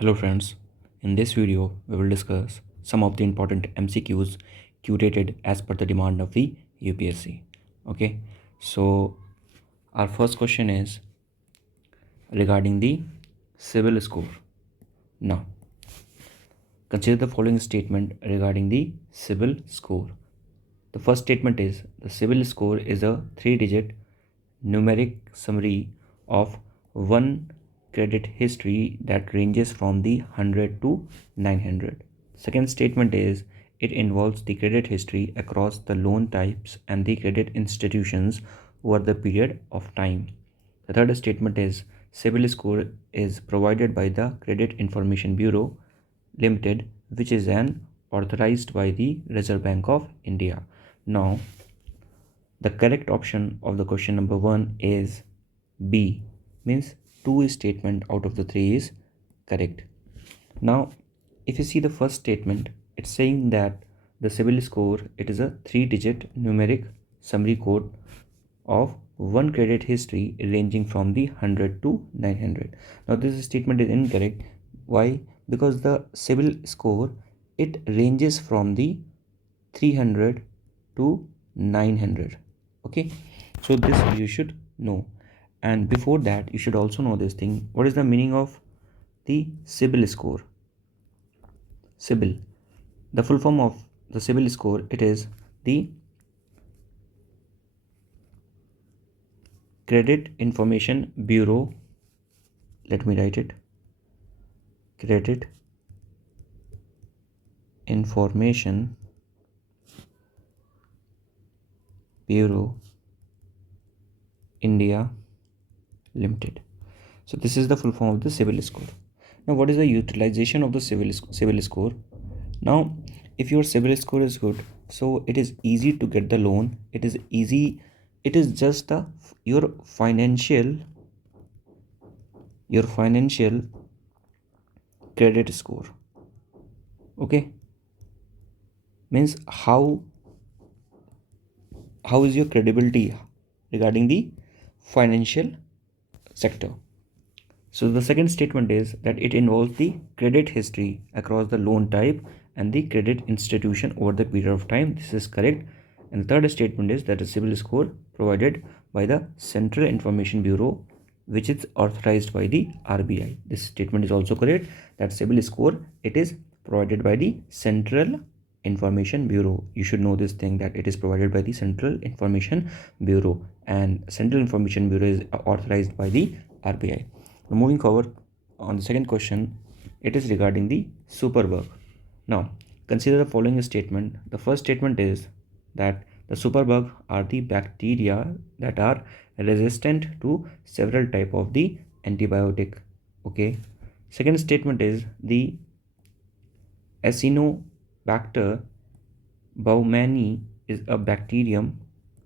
Hello friends, in this video we will discuss some of the important MCQs curated as per the demand of the UPSC. Okay, so our first question is regarding the civil score. Now, consider the following statement regarding the civil score. The first statement is the civil score is a 3-digit numeric summary of one credit history that ranges from the 100 to 900. Second statement is it involves the credit history across the loan types and the credit institutions over the period of time. The third statement is CIBIL score is provided by the Credit Information Bureau Limited, which is an authorized by the Reserve Bank of India. Now, the correct option of the question number 1 is B, means 2 statement out of the 3 is correct. Now, if you see the first statement, it's saying that the CIBIL score, it is a 3-digit numeric summary code of one credit history ranging from the 100 to 900. Now, this statement is incorrect. Why? Because the CIBIL score, it ranges from the 300 to 900. Okay, so this you should know. And before that, you should also know this thing. What is the meaning of the CIBIL score? CIBIL, the full form of the CIBIL score, it is the Credit Information Bureau. Let me write it. Credit Information Bureau India Limited. So this is the full form of the CIBIL score. Now, what is the utilization of the CIBIL score? Now, if your CIBIL score is good, so it is easy to get the loan. It is easy. It is just your financial credit score. Okay, means how is your credibility regarding the financial sector. So the second statement is that it involves the credit history across the loan type and the credit institution over the period of time. This is correct. And the third statement is that the CIBIL score provided by the Central Information Bureau, which is authorized by the RBI. This statement is also correct, that CIBIL score, it is provided by the Central Information Bureau. You should know this thing, that it is provided by the Central Information Bureau, and Central Information Bureau is authorized by the RBI. Now, moving forward on the second question, it is regarding the superbug. Now, consider the following statement. The first statement is that the superbug are the bacteria that are resistant to several type of the antibiotic. Okay. Second statement is the Acinetobacter baumannii is a bacterium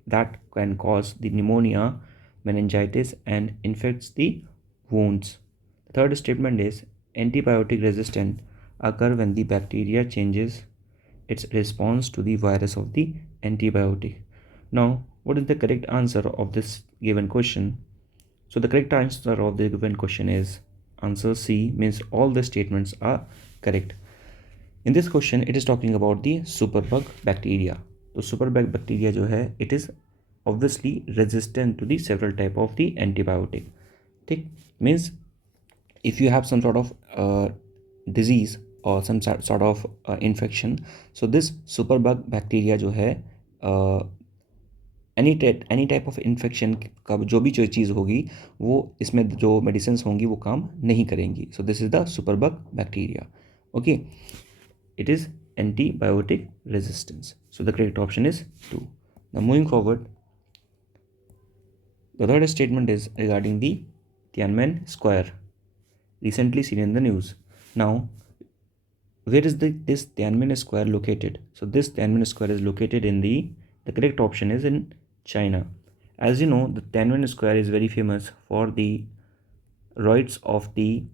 that can cause the pneumonia, meningitis, and infects the wounds. The third statement is antibiotic resistant occur when the bacteria changes its response to the virus of the antibiotic. Now, what is the correct answer of this given question? So the correct answer of the given question is answer C, means all the statements are correct. In this question, it is talking about the superbug bacteria. So superbug bacteria जो है, it is obviously resistant to the several type of the antibiotic. ठीक, means if you have some sort of disease or some sort of infection, so this superbug bacteria जो है any type of infection का जो भी चीज़ होगी, वो इसमें जो मेडिसिन होंगी वो काम नहीं करेंगी. So this is the superbug bacteria. Okay, it is antibiotic resistance. So the correct option is 2. Now moving forward, the third statement is regarding the Tiananmen Square, recently seen in the news. Now, where is this Tiananmen Square located? So this Tiananmen Square is located in the correct option is in China. As you know, the Tiananmen Square is very famous for the riots of the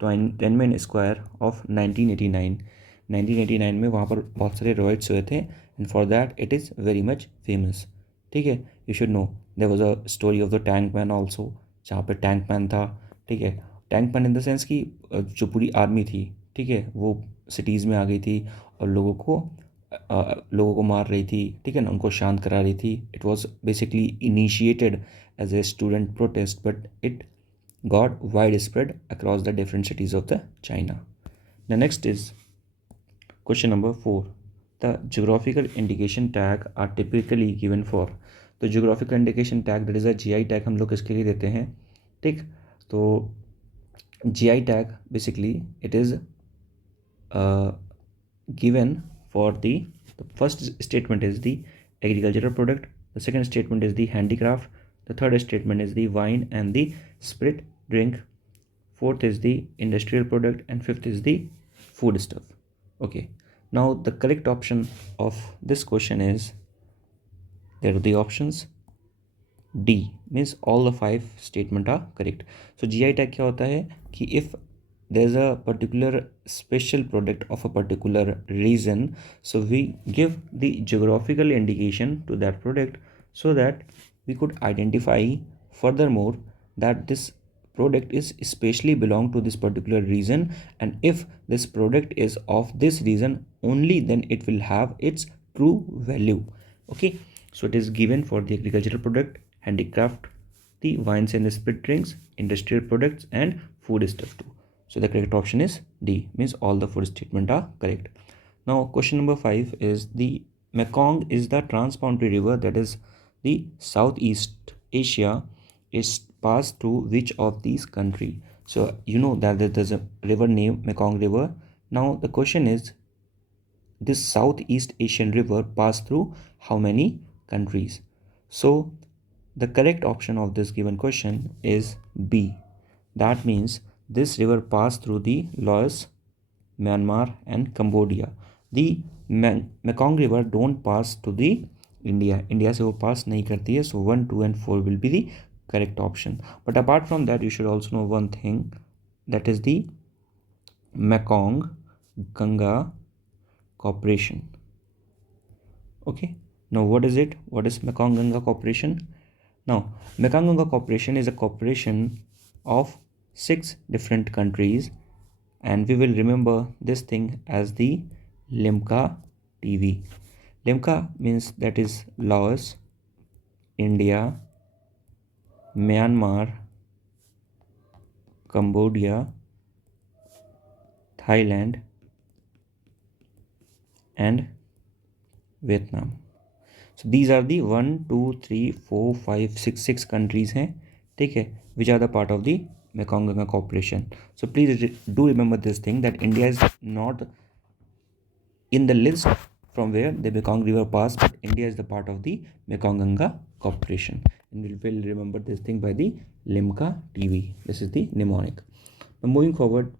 Tiananmen Square of 1989. 1989 में वहाँ पर बहुत सारे riots हुए थे, and for that it is very much famous. ठीक है, you should know there was a story of the tank man also, जहाँ पे tank man था, ठीक है, टैंक बन इन द सेंस कि जो पूरी आर्मी थी, ठीक है, वो सिटीज़ में आ गई थी और लोगों को मार रही थी, ठीक है ना, उनको शांत करा रही थी. It was basically initiated as a student protest but it got widespread across the different cities of the China. The next is question number 4. The geographical indication tag are typically given for. तो geographical indication tag that is a GI tag हम लोग किसके लिए देते हैं, ठीक. तो GI tag basically it is given for the first statement is the agricultural product, the second statement is the handicraft, the third statement is the wine and the spirit drink, fourth is the industrial product, and fifth is the food stuff. Okay, now the correct option of this question is, there are the options D, means all the 5 statement are correct. So GI tag क्या होता है कि if there's a particular special product of a particular region, so we give the geographical indication to that product so that we could identify furthermore that this product is especially belong to this particular region, and if this product is of this region only, then it will have its true value. Okay, so it is given for the agricultural product, handicraft, the wines and the spirit drinks, industrial products, and food stuff too. So the correct option is D, means all the 4 statements are correct. Now question number 5 is, the Mekong is the transboundary river that is the Southeast Asia is passed through which of these country. So you know that there's a river named Mekong River. Now the question is, this Southeast Asian river passed through how many countries? So the correct option of this given question is B. That means this river passed through the Laos, Myanmar and Cambodia. The Mekong river don't pass to the India से वो pass नहीं करती है. So 1, 2 and 4 will be the correct option. But apart from that, you should also know one thing, that is the Mekong Ganga Corporation. Okay, now what is it? What is Mekong Ganga Corporation? Now Mekong Ganga Corporation is a corporation of 6 different countries, and we will remember this thing as the Limca TV. Limca means that is Laos, India, Myanmar, Cambodia, Thailand and Vietnam. So these are the 1, 2, 3, 4, 5, 6 countries हैं, ठीक है, which are the part of the Mekong Ganga Corporation. So please do remember this thing, that India is not in the list from where the Mekong river passed, but India is the part of the Mekong Ganga Corporation, and we will remember this thing by the Limca TV. This is the mnemonic. Now moving forward,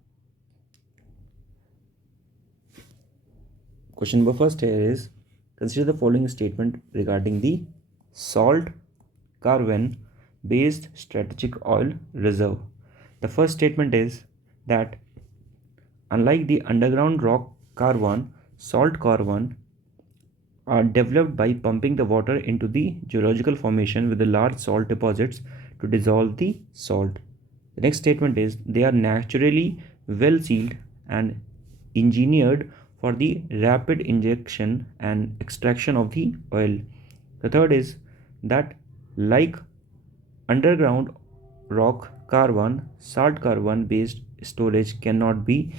question number first here is, consider the following statement regarding the salt carbon based strategic oil reserve. The first statement is that unlike the underground rock carbon, salt carbon are developed by pumping the water into the geological formation with the large salt deposits to dissolve the salt. The next statement is, they are naturally well sealed and engineered for the rapid injection and extraction of the oil. The third is that like underground rock carbon, salt carbon based storage cannot be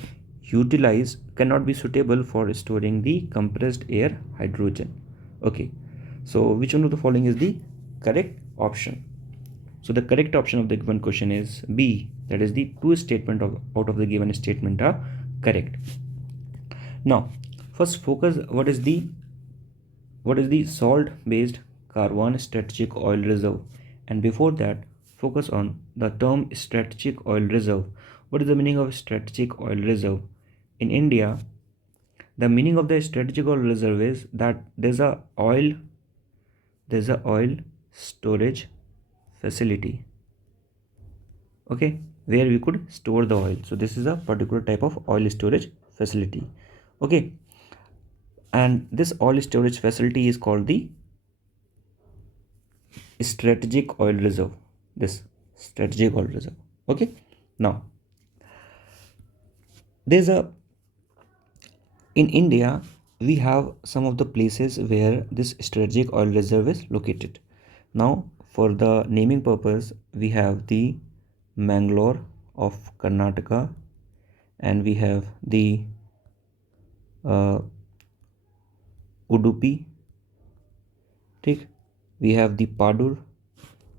suitable for storing the compressed air hydrogen. Okay, so which one of the following is the correct option? So the correct option of the given question is B, that is the 2 statement out of the given statement are correct. Now first focus, what is the salt based carbon strategic oil reserve, and before that focus on the term strategic oil reserve. What is the meaning of strategic oil reserve? In India, the meaning of the strategic oil reserve is that there's a oil storage facility, okay, where we could store the oil. So this is a particular type of oil storage facility, okay, and this oil storage facility is called the strategic oil reserve. This strategic oil reserve, okay. Now, there's a in India, we have some of the places where this strategic oil reserve is located. Now, for the naming purpose, we have the Mangalore of Karnataka, and we have the uh, Udupi, ठीक? We have the Padur,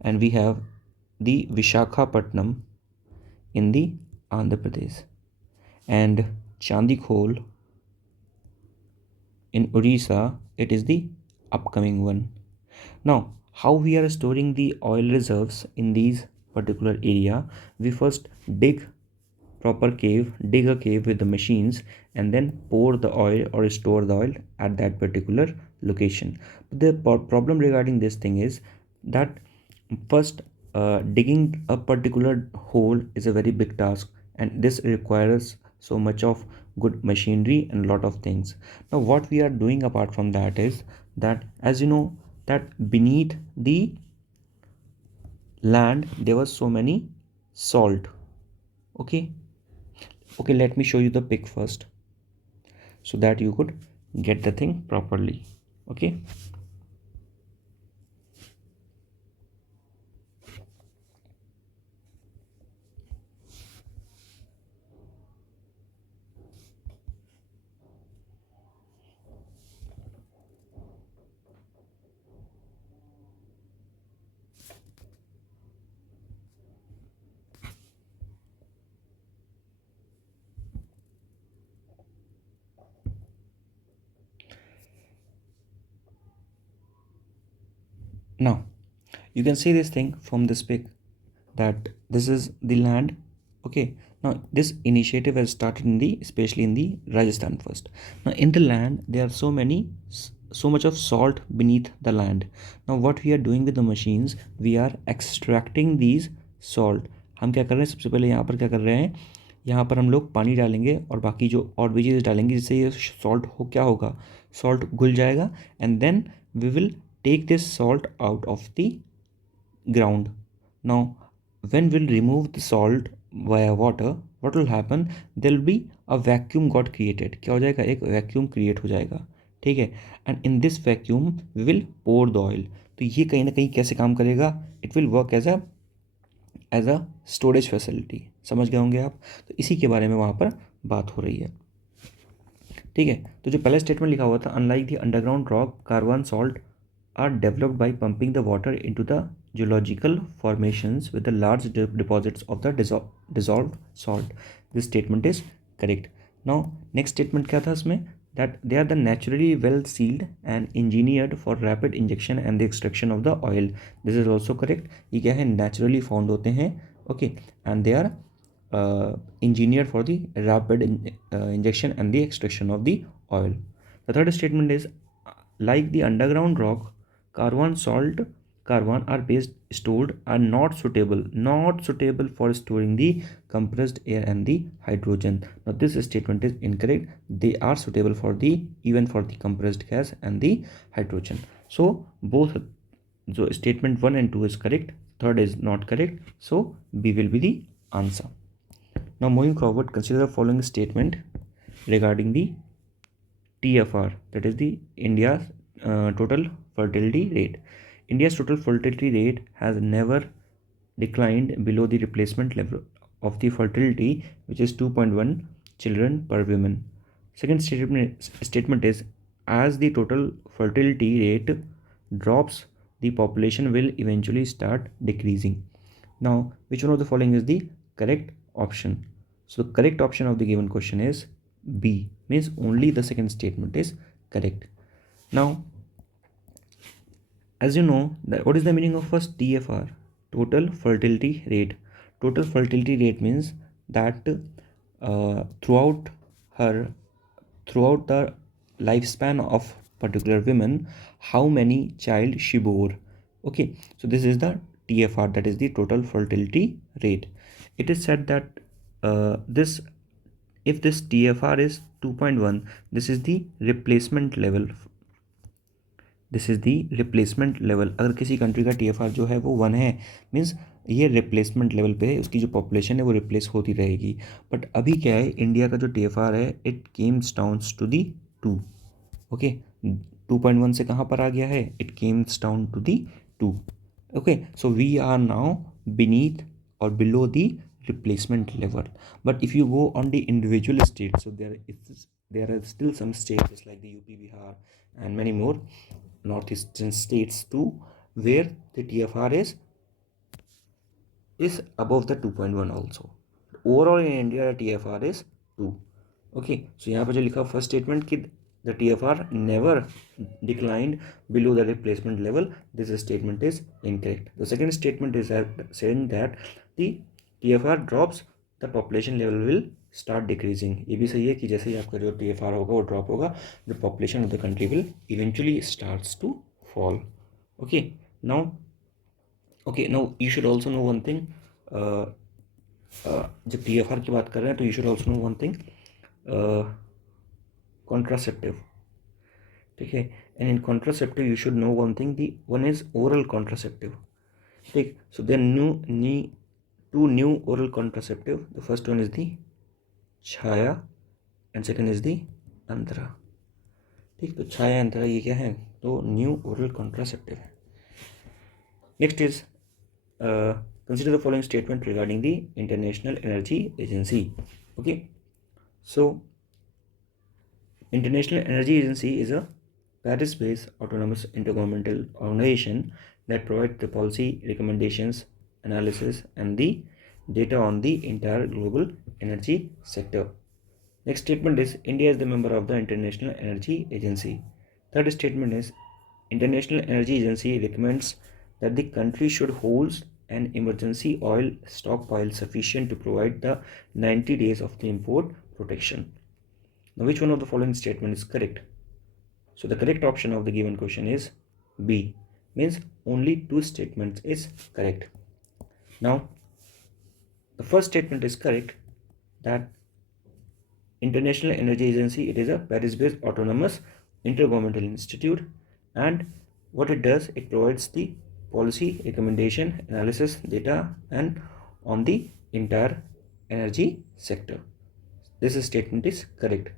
and we have the Vishakhapatnam in the Andhra Pradesh, and Chandikhol in Odisha. It is the upcoming one. Now, how we are storing the oil reserves in these particular area? We first dig a cave with the machines, and then pour the oil or store the oil at that particular location. The problem regarding this thing is that first, digging a particular hole is a very big task, and this requires so much of good machinery and lot of things. Now what we are doing apart from that is that, as you know, that beneath the land there was so many salt. Okay, let me show you the pic first so that you could get the thing properly. Okay, now you can see this thing from this pic, that this is the land. Okay, now this initiative has started in the, especially in the Rajasthan first. Now in the land there are so much of salt beneath the land. Now what we are doing with the machines, we are extracting these salt. हम क्या कर रहे हैं, सबसे पहले यहाँ पर क्या कर रहे हैं, यहाँ पर हम लोग पानी डालेंगे और बाकी जो और भी चीज़ें डालेंगे, जिससे ये सॉल्ट हो क्या होगा, सॉल्ट घुल जाएगा, and then we will take this salt out of the ground. Now when we'll remove the salt via water, what will happen, there will be a vacuum got created. क्या हो जाएगा, एक vacuum create हो जाएगा, ठीक है, and in this vacuum we will pour the oil. तो ये कहीं ना कहीं कैसे काम करेगा, it will work as a storage facility. समझ गए होंगे आप. तो इसी के बारे में वहाँ पर बात हो रही है, ठीक है. तो जो पहला स्टेटमेंट लिखा हुआ था, unlike the underground rock, carbon salt are developed by pumping the water into the geological formations with the large deposits of the dissolved salt. This statement is correct. Now next statement क्या था इसमें, that they are the naturally well sealed and engineered for rapid injection and the extraction of the oil. This is also correct. ये क्या है, naturally found होते हैं. Okay, and they are engineered for the rapid injection and the extraction of the oil. The third statement is, like the underground rock, carbon salt, carbon are best stored are not suitable for storing the compressed air and the hydrogen. Now this statement is incorrect. They are suitable for the even for the compressed gas and the hydrogen. So both, so statement 1 and 2 is correct, third is not correct, so B will be the answer. Now moving forward, consider the following statement regarding the TFR, that is the India's total fertility rate. India's total fertility rate has never declined below the replacement level of the fertility, which is 2.1 children per woman. Second statement is, as the total fertility rate drops, the population will eventually start decreasing. Now which one of the following is the correct option? So the correct option of the given question is B, means only the second statement is correct. Now as you know, that what is the meaning of first TFR, total fertility rate. Total fertility rate means that throughout the lifespan of particular women, how many child she bore. Okay, so this is the TFR, that is the total fertility rate. It is said that this if this TFR is 2.1, this is the replacement level. This is the replacement level. अगर किसी country का TFR जो है वो 1 है, means ये replacement level पे है, उसकी जो पॉपुलेशन है वो रिप्लेस होती रहेगी। बट अभी क्या है, इंडिया का जो TFR है it comes downs to the 2। Okay, 2.1 से कहाँ पर आ गया है, it comes down to the 2। Okay, so we are now beneath or below the replacement level. But if you go on the individual states, so there are still some states just like the UP, Bihar and many more northeastern states too, where the TFR is above the 2.1 also. Overall in India the TFR is 2. Okay, so यहाँ पर जो लिखा first statement कि the TFR never declined below the replacement level, this statement is incorrect. The second statement is saying that the TFR drops, the population level will start decreasing. ये भी सही है कि जैसे ही आपका जो TFR होगा वो ड्रॉप होगा, the population of the country will eventually starts to fall. Okay, now you should also know one thing. जब TFR की बात कर रहे हैं तो you should also know one thing, contraceptive. ठीक है, and in contraceptive you should know one thing, the one is oral contraceptive. ठीक, so there two new oral contraceptive. The first one is the Chhaya and second is the Antara. ठीक, तो छाया अंतरा ये क्या है, तो new oral contraceptive है. Next is consider the following statement regarding the international energy agency. Okay, so International Energy Agency is a Paris-based autonomous intergovernmental organization that provides the policy, recommendations, analysis, and the data on the entire global energy sector. Next statement is India is the member of the International Energy Agency. Third statement is International Energy Agency recommends that the country should hold an emergency oil stockpile sufficient to provide the 90 days of the import protection. Now, which one of the following statement is correct? So the correct option of the given question is B, means only two statements is correct. Now, the first statement is correct, that International Energy Agency, it is a Paris-based autonomous intergovernmental institute, and what it does, it provides the policy, recommendation, analysis, data, and on the entire energy sector. This statement is correct.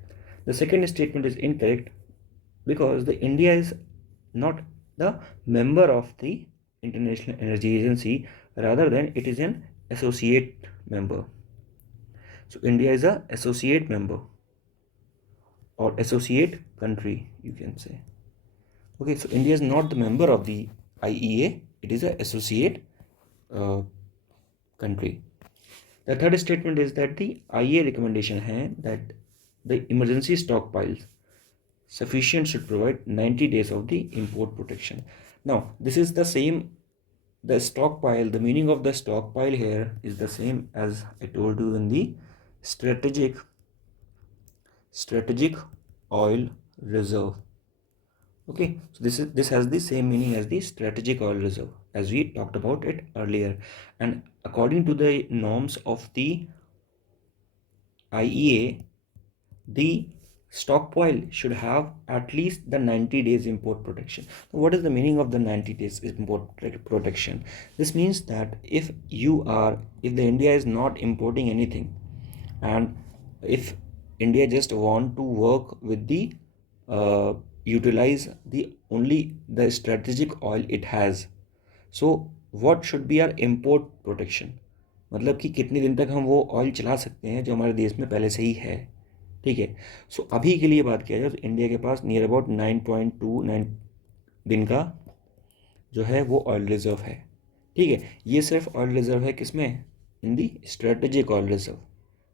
The second statement is incorrect because the India is not the member of the International Energy Agency, rather than it is an associate member. So India is a associate member or associate country, you can say. Okay, so India is not the member of the IEA, it is an associate country. The third statement is that the IEA recommendation है that the emergency stockpiles sufficient should provide 90 days of the import protection. Now, this is the same, the stockpile, the meaning of the stockpile here is the same as I told you in the strategic oil reserve. Okay, so this has the same meaning as the strategic oil reserve as we talked about it earlier, and according to the norms of the IEA, the stockpile should have at least the 90 days import protection. What is the meaning of the 90 days import protection? This means that if the India is not importing anything, and if India just want to work with the utilize only the strategic oil it has, so what should be our import protection? मतलब कि कितने दिन तक हम वो oil चला सकते हैं जो हमारे देश में पहले से ही है. ठीक है, सो अभी के लिए बात किया जाए तो इंडिया के पास नियर अबाउट 9.29 दिन का जो है वो ऑयल रिजर्व है. ठीक है, ये सिर्फ ऑयल रिजर्व है किसमें, इन दी स्ट्रेटेजिक ऑयल रिजर्व.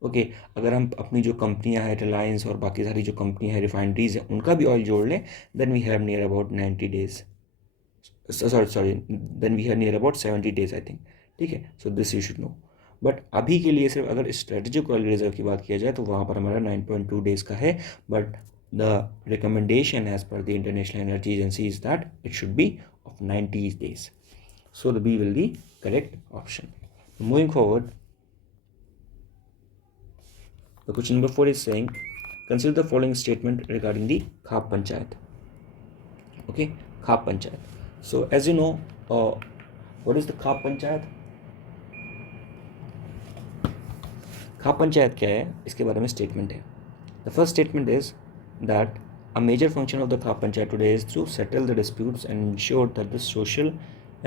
ओके, अगर हम अपनी जो कंपनियां हैं रिलायंस और बाकी सारी जो कंपनियां हैं रिफाइनरीज हैं उनका भी ऑयल जोड़ लें, then we have near about 90 days, sorry then we have near about 70 days I think. ठीक है, so this you should know. But अभी के लिए सिर्फ अगर स्ट्रेटेजिक ऑयल रिजर्व की बात किया जाए तो वहाँ पर हमारा 9.2 डेज का है. But the recommendation as per the international energy agency is that it should be of 90 days. So the B will be correct option. Moving forward, the question number 4 is saying consider the following statement regarding the Khap Panchayat. Okay, Khap Panchayat. So as you know, what is the Khap Panchayat? खाप पंचायत क्या है, इसके बारे में statement है. The first statement is that a major function of the Khap Panchayat today is to settle the disputes and ensure that the social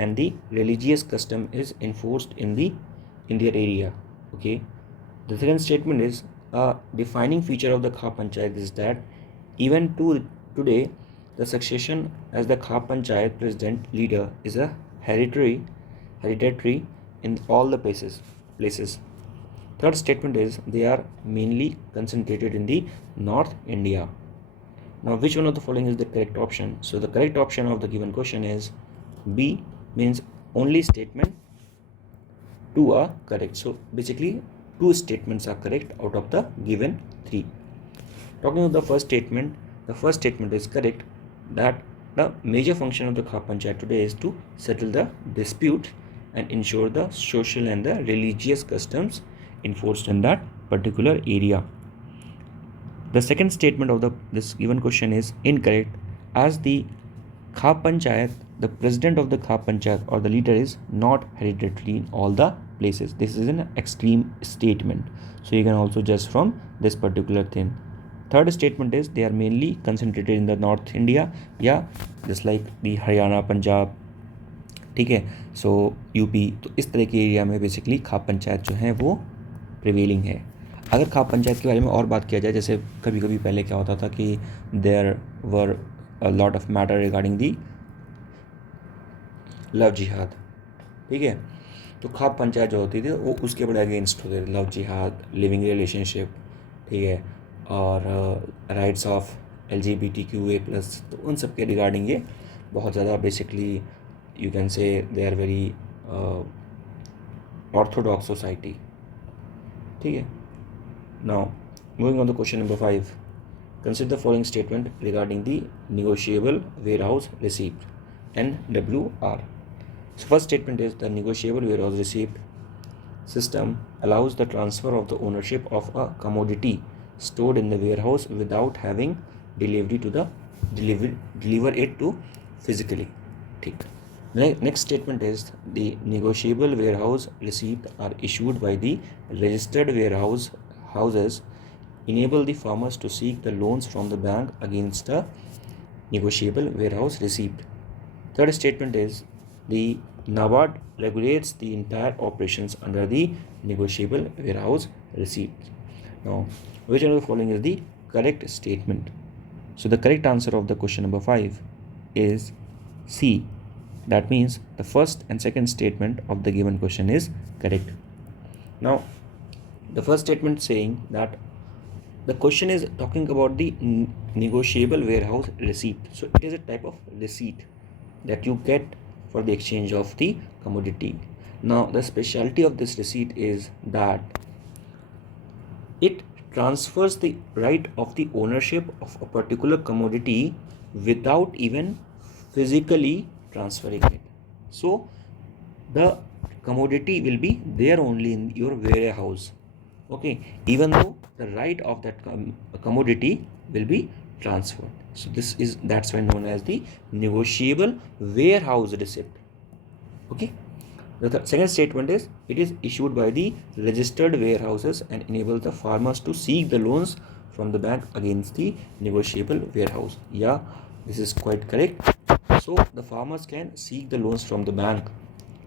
and the religious custom is enforced in their area. Okay. The second statement is a defining feature of the Khap Panchayat is that even today the succession as the Khap Panchayat president leader is a hereditary in all the places. Third statement is they are mainly concentrated in the North India. Now, which one of the following is the correct option? So, the correct option of the given question is B, means only statement two are correct. So, basically, two statements are correct out of the given three. Talking about the first statement is correct that the major function of the Khap Panchayat today is to settle the dispute and ensure the social and the religious customs enforced in that particular area. The second statement of this given question is incorrect, as the Khap Panchayat, the president of the Khap Panchayat or the leader is not hereditary in all the places. This is an extreme statement. So you can also judge from this particular thing. Third statement is they are mainly concentrated in the North India. Yeah, just like the Haryana, Punjab. ठीक है. So UP, तो इस तरह के area में basically खाप पंचायत जो है वो प्रिवेलिंग है. अगर खाप पंचायत के बारे में और बात किया जाए, जैसे कभी कभी पहले क्या होता था कि there were a lot of matter regarding the love jihad. ठीक है, तो खाप पंचायत जो होती थी वो उसके बड़े अगेंस्ट होते थे. लव जिहाद, लिविंग रिलेशनशिप, ठीक है, और राइट्स ऑफ LGBTQA+, तो उन सब के रिगार्डिंग ये बहुत ज़्यादा basically you can say they are very orthodox society. ठीक है. Now, moving on to question number 5. Consider the following statement regarding the negotiable warehouse receipt, NWR. So, first statement is the negotiable warehouse receipt system allows the transfer of the ownership of a commodity stored in the warehouse without having delivery to the deliver it to physically. ठीक. Next statement is the negotiable warehouse receipt are issued by the registered houses enable the farmers to seek the loans from the bank against the negotiable warehouse receipt. Third statement is the NABARD regulates the entire operations under the negotiable warehouse receipt. Now, which one of the following is the correct statement? So, the correct answer of the question number 5 is C. That means the first and second statement of the given question is correct. Now, the first statement saying that the question is talking about the negotiable warehouse receipt. So it is a type of receipt that you get for the exchange of the commodity. Now the specialty of this receipt is that it transfers the right of the ownership of a particular commodity without even physically transferring it. So the commodity will be there only in your warehouse. Okay, even though the right of that commodity will be transferred. So that's why known as the negotiable warehouse receipt. Okay. The second statement is it is issued by the registered warehouses and enables the farmers to seek the loans from the bank against the negotiable warehouse. Yeah, this is quite correct. So the farmers can seek the loans from the bank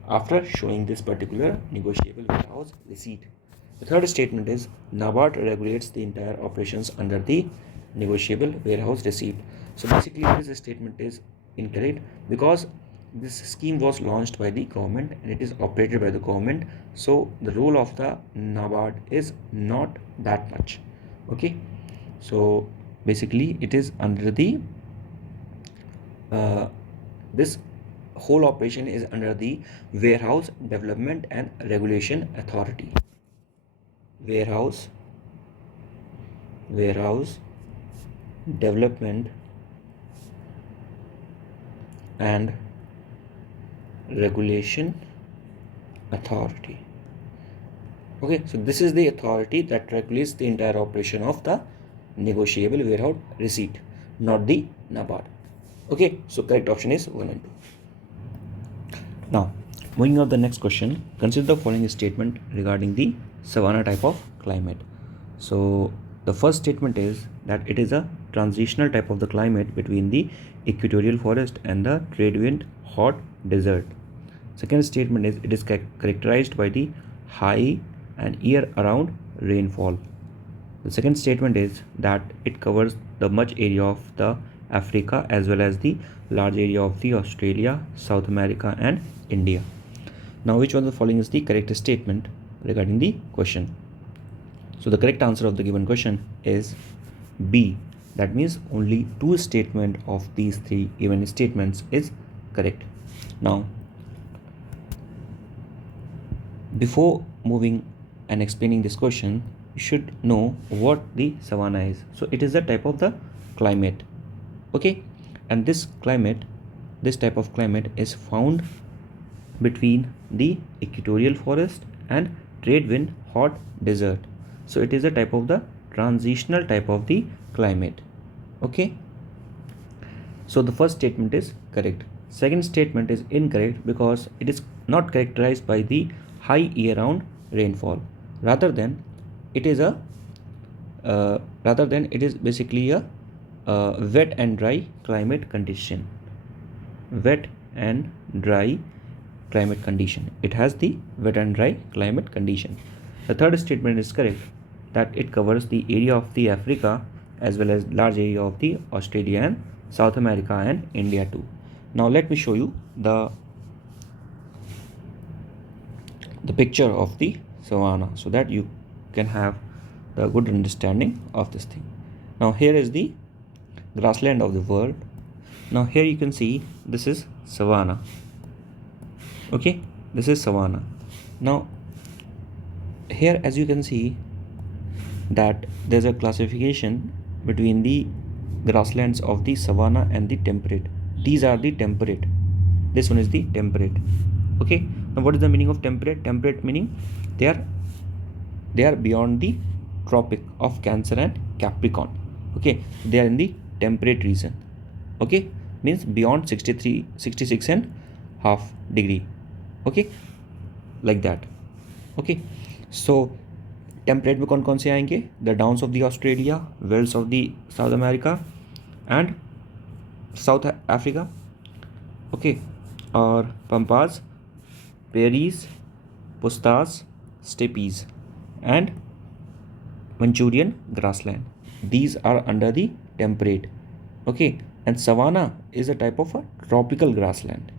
after showing this particular negotiable warehouse receipt. The third statement is NABARD regulates the entire operations under the negotiable warehouse receipt. So basically this statement is incorrect because this scheme was launched by the government and it is operated by the government. So the role of the NABARD is not that much. Okay. So basically it is under the this whole operation is under the Warehouse Development and Regulation Authority. Warehouse Development and Regulation Authority. Okay, so this is the authority that regulates the entire operation of the negotiable warehouse receipt, not the NABARD. Okay, so correct option is 1 and 2. Now, Moving on to the next question, consider the following statement regarding the savanna type of climate. So the first statement is that it is a transitional type of the climate between the equatorial forest and the trade wind hot desert. Second statement is it is characterized by the high and year around rainfall. The second statement is that it covers the much area of the Africa as well as the large area of the Australia, South America and India. Now which one of the following is the correct statement regarding the question? So the correct answer of the given question is B. That means only two statements of these three given statements is correct. Now before moving and explaining this question, you should know what the savanna is. So it is a type of the climate, okay, and this type of climate is found between the equatorial forest and trade wind hot desert. So it is a type of the transitional type of the climate, okay. So the first statement is correct. Second statement is incorrect because it is not characterized by the high year-round rainfall. Rather than it is basically a wet and dry climate condition. Wet and dry climate condition. It has the wet and dry climate condition. The third statement is correct, that it covers the area of the Africa as well as large area of the Australia and South America and India too. Now let me show you the picture of the savanna so that you can have the good understanding of this thing. Now here is the grassland of the world. Now here you can see this is savanna, okay, this is savanna. Now here as you can see that there's a classification between the grasslands of the savanna and the temperate. These are the temperate, this one is the temperate, okay. Now what is the meaning of temperate? Temperate meaning they are beyond the tropic of Cancer and Capricorn, okay, they are in the temperate region, okay, means beyond 66 and half degree, okay, like that, okay. So temperate में कौन कौन से आएंगे? The downs of the Australia, velds of the South America and South Africa, okay, और pampas, prairies, pusztas, steppes and Manchurian grassland. These are under the temperate, okay, and savanna is a type of a tropical grassland,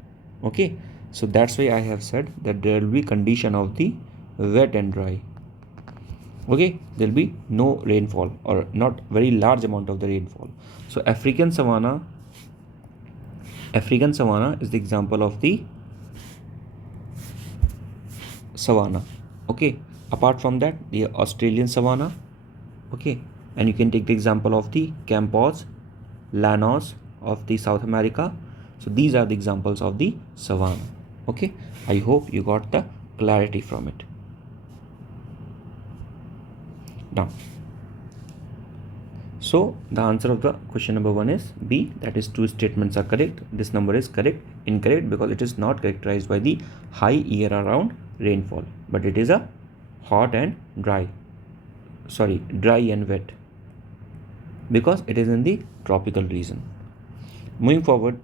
okay. So that's why I have said that there will be condition of the wet and dry, okay, there will be no rainfall or not very large amount of the rainfall. So African savanna is the example of the savanna, okay. Apart from that, the Australian savanna, okay, and you can take the example of the Campos, Llanos of the South America. So these are the examples of the savanna, okay. I hope you got the clarity from it. Now, so the answer of the question number 1 is B, that is two statements are correct. This number is incorrect because it is not characterized by the high year around rainfall, but it is a hot and dry and wet because it is in the tropical region. Moving forward,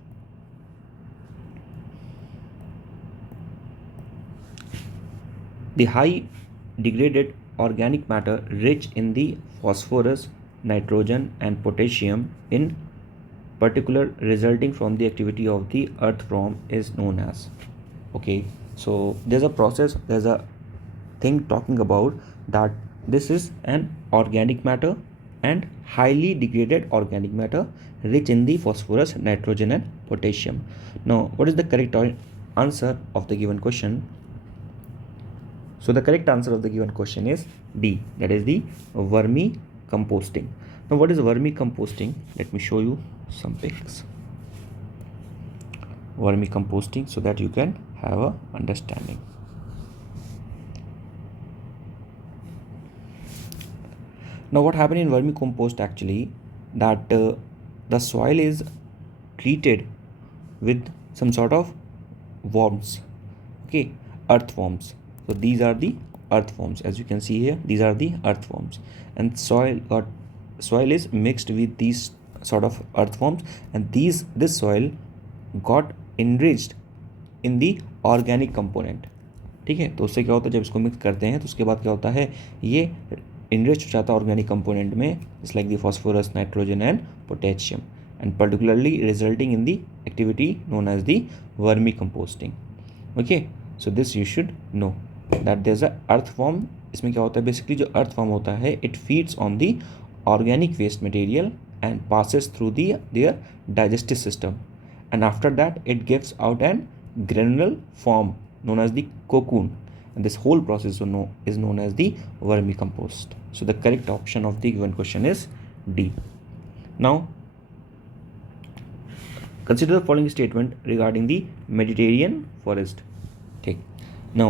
the high degraded organic matter rich in the phosphorus, nitrogen and potassium in particular resulting from the activity of the earthworm is known as, okay. So there's a process, there's a thing talking about that this is an organic matter and highly degraded organic matter rich in the phosphorus, nitrogen and potassium. Now what is the correct answer of the given question? So the correct answer of the given question is D, that is the vermicomposting. Now what is vermicomposting? Let me show you some pics. Vermicomposting so that you can have a understanding. Now what happened in vermicompost actually, that the soil is treated with some sort of worms, Okay, earthworms. So these are the earthworms. As you can see here, these are the earthworms, and soil is mixed with these sort of earthworms, and this soil got enriched in the organic component. ठीक है, तो उससे क्या होता है, जब इसको mix करते हैं तो उसके बाद क्या होता है, ये enriched हो जाता है ऑर्गेनिक कंपोनेंट में, it's like the phosphorus, nitrogen and potassium, and particularly resulting in the activity known as the vermicomposting. Okay, so this you should know that there is a earthworm. इसमें क्या होता है, basically जो earthworm होता है, it feeds on the organic waste material and passes through their digestive system, and after that it gives out an granular form known as the cocoon, and this whole process is known as the vermicompost. So the correct option of the given question is D. Now consider the following statement regarding the Mediterranean forest. Okay, now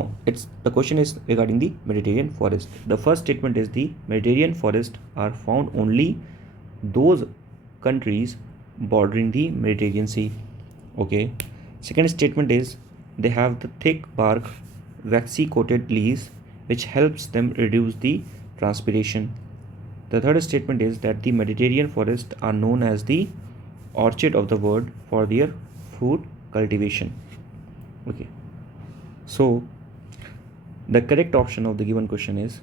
the question is regarding the Mediterranean forest. The first statement is the Mediterranean forest are found only those countries bordering the Mediterranean Sea. Okay. Second statement is they have the thick bark, waxy coated leaves which helps them reduce the transpiration. The third statement is that the Mediterranean forests are known as the orchid of the world for their fruit cultivation. Okay. So the correct option of the given question is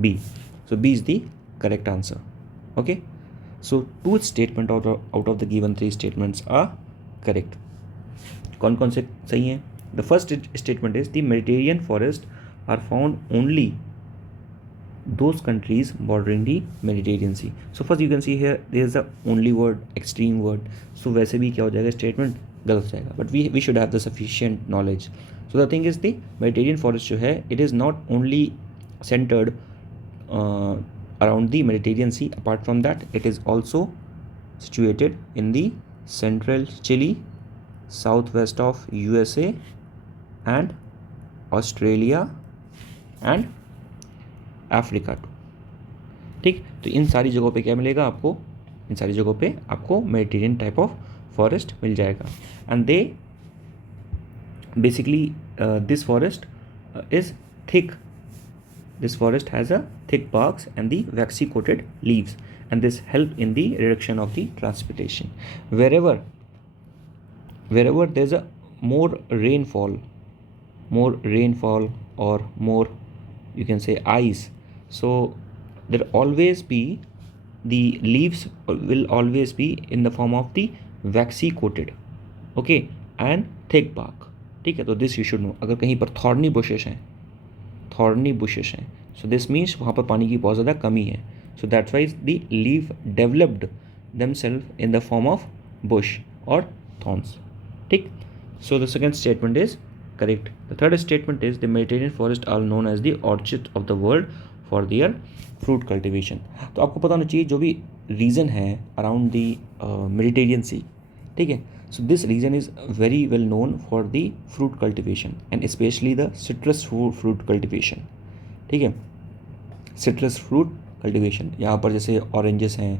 B. So B is the correct answer. Okay, so two statement out of the given three statements are correct. कौन कौन से सही हैं? The first statement is the Mediterranean forests are found only those countries bordering the Mediterranean Sea. So first you can see here there is the only word, extreme word. So वैसे भी क्या हो जाएगा, statement गलत हो जाएगा. But we should have the sufficient knowledge. So the thing is the Mediterranean forest जो है, it is not only centered around the Mediterranean Sea. Apart from that, it is also situated in the central Chile, southwest of USA and Australia and Africa too. ठीक, तो इन सारी जगहों पे क्या मिलेगा आपको, इन सारी जगहों पे आपको मेडिटेरियन टाइप ऑफ फॉरेस्ट मिल जाएगा. And they basically this forest is thick. This forest has a thick barks and the waxy coated leaves, and this help in the reduction of the transpiration. Wherever there's a more rainfall or more, you can say, ice, so there always be the leaves will always be in the form of the waxy coated, okay, and thick bark. ठीक है, तो this you should no. अगर कहीं पर thorny bushes हैं, so this means वहाँ पर पानी की बहुत ज़्यादा कमी है. So that's why the leaf developed themselves in the form of bush और थॉर्न्स. ठीक, so the second statement is correct. The third statement is the Mediterranean forest are known as the orchid of the world for their fruit cultivation. तो आपको पता होना चाहिए जो भी reason है अराउंड द मेडिटेरियन सी. ठीक है, so this region is very well known for the fruit cultivation and especially the citrus fruit cultivation. ठीक है, citrus fruit cultivation, यहाँ पर जैसे ऑरेंजेस हैं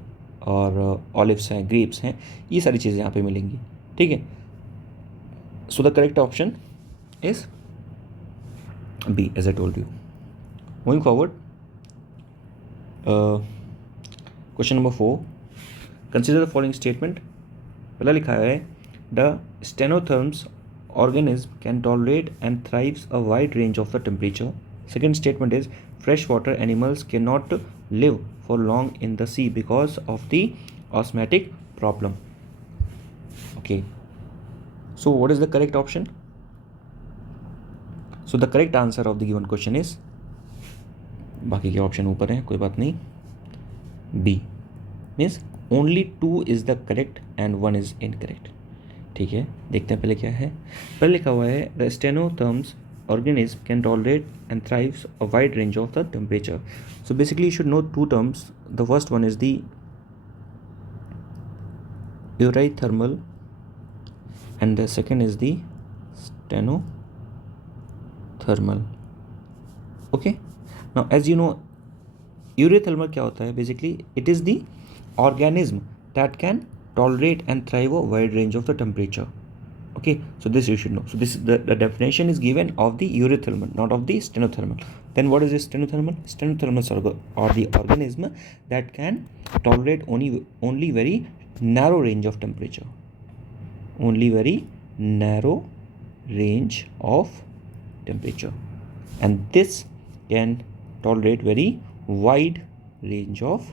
और ऑलिव्स हैं, ग्रेप्स हैं, ये सारी चीज़ें यहाँ पे मिलेंगी. ठीक है, so the correct option is B as I told you. Moving forward, question number 4. Consider the following statement. पहला लिखा है the stenotherms organism can tolerate and thrives a wide range of the temperature. Second statement is freshwater animals cannot live for long in the sea because of the osmotic problem. Okay, so what is the correct option? So the correct answer of the given question is, बाकी के option ऊपर हैं, कोई बात नहीं, B means only 2 is the correct and 1 is incorrect. ठीक है, देखते हैं पहले क्या है. पहले लिखा हुआ है the stenotherms organism can tolerate and thrives a wide range of the temperature. So basically you should know two terms. The first one is the eurythermal and the second is the stenothermal. Okay, now as you know eurythermal क्या होता है, basically it is the organism that can tolerate and thrive a wide range of the temperature. Okay, so this you should know. So this is the definition is given of the urothermal, not of the stenothermal. Then what is this stenothermal? Stenothermal or the organism that can tolerate only very narrow range of temperature. Only very narrow range of temperature, and this can tolerate very wide range of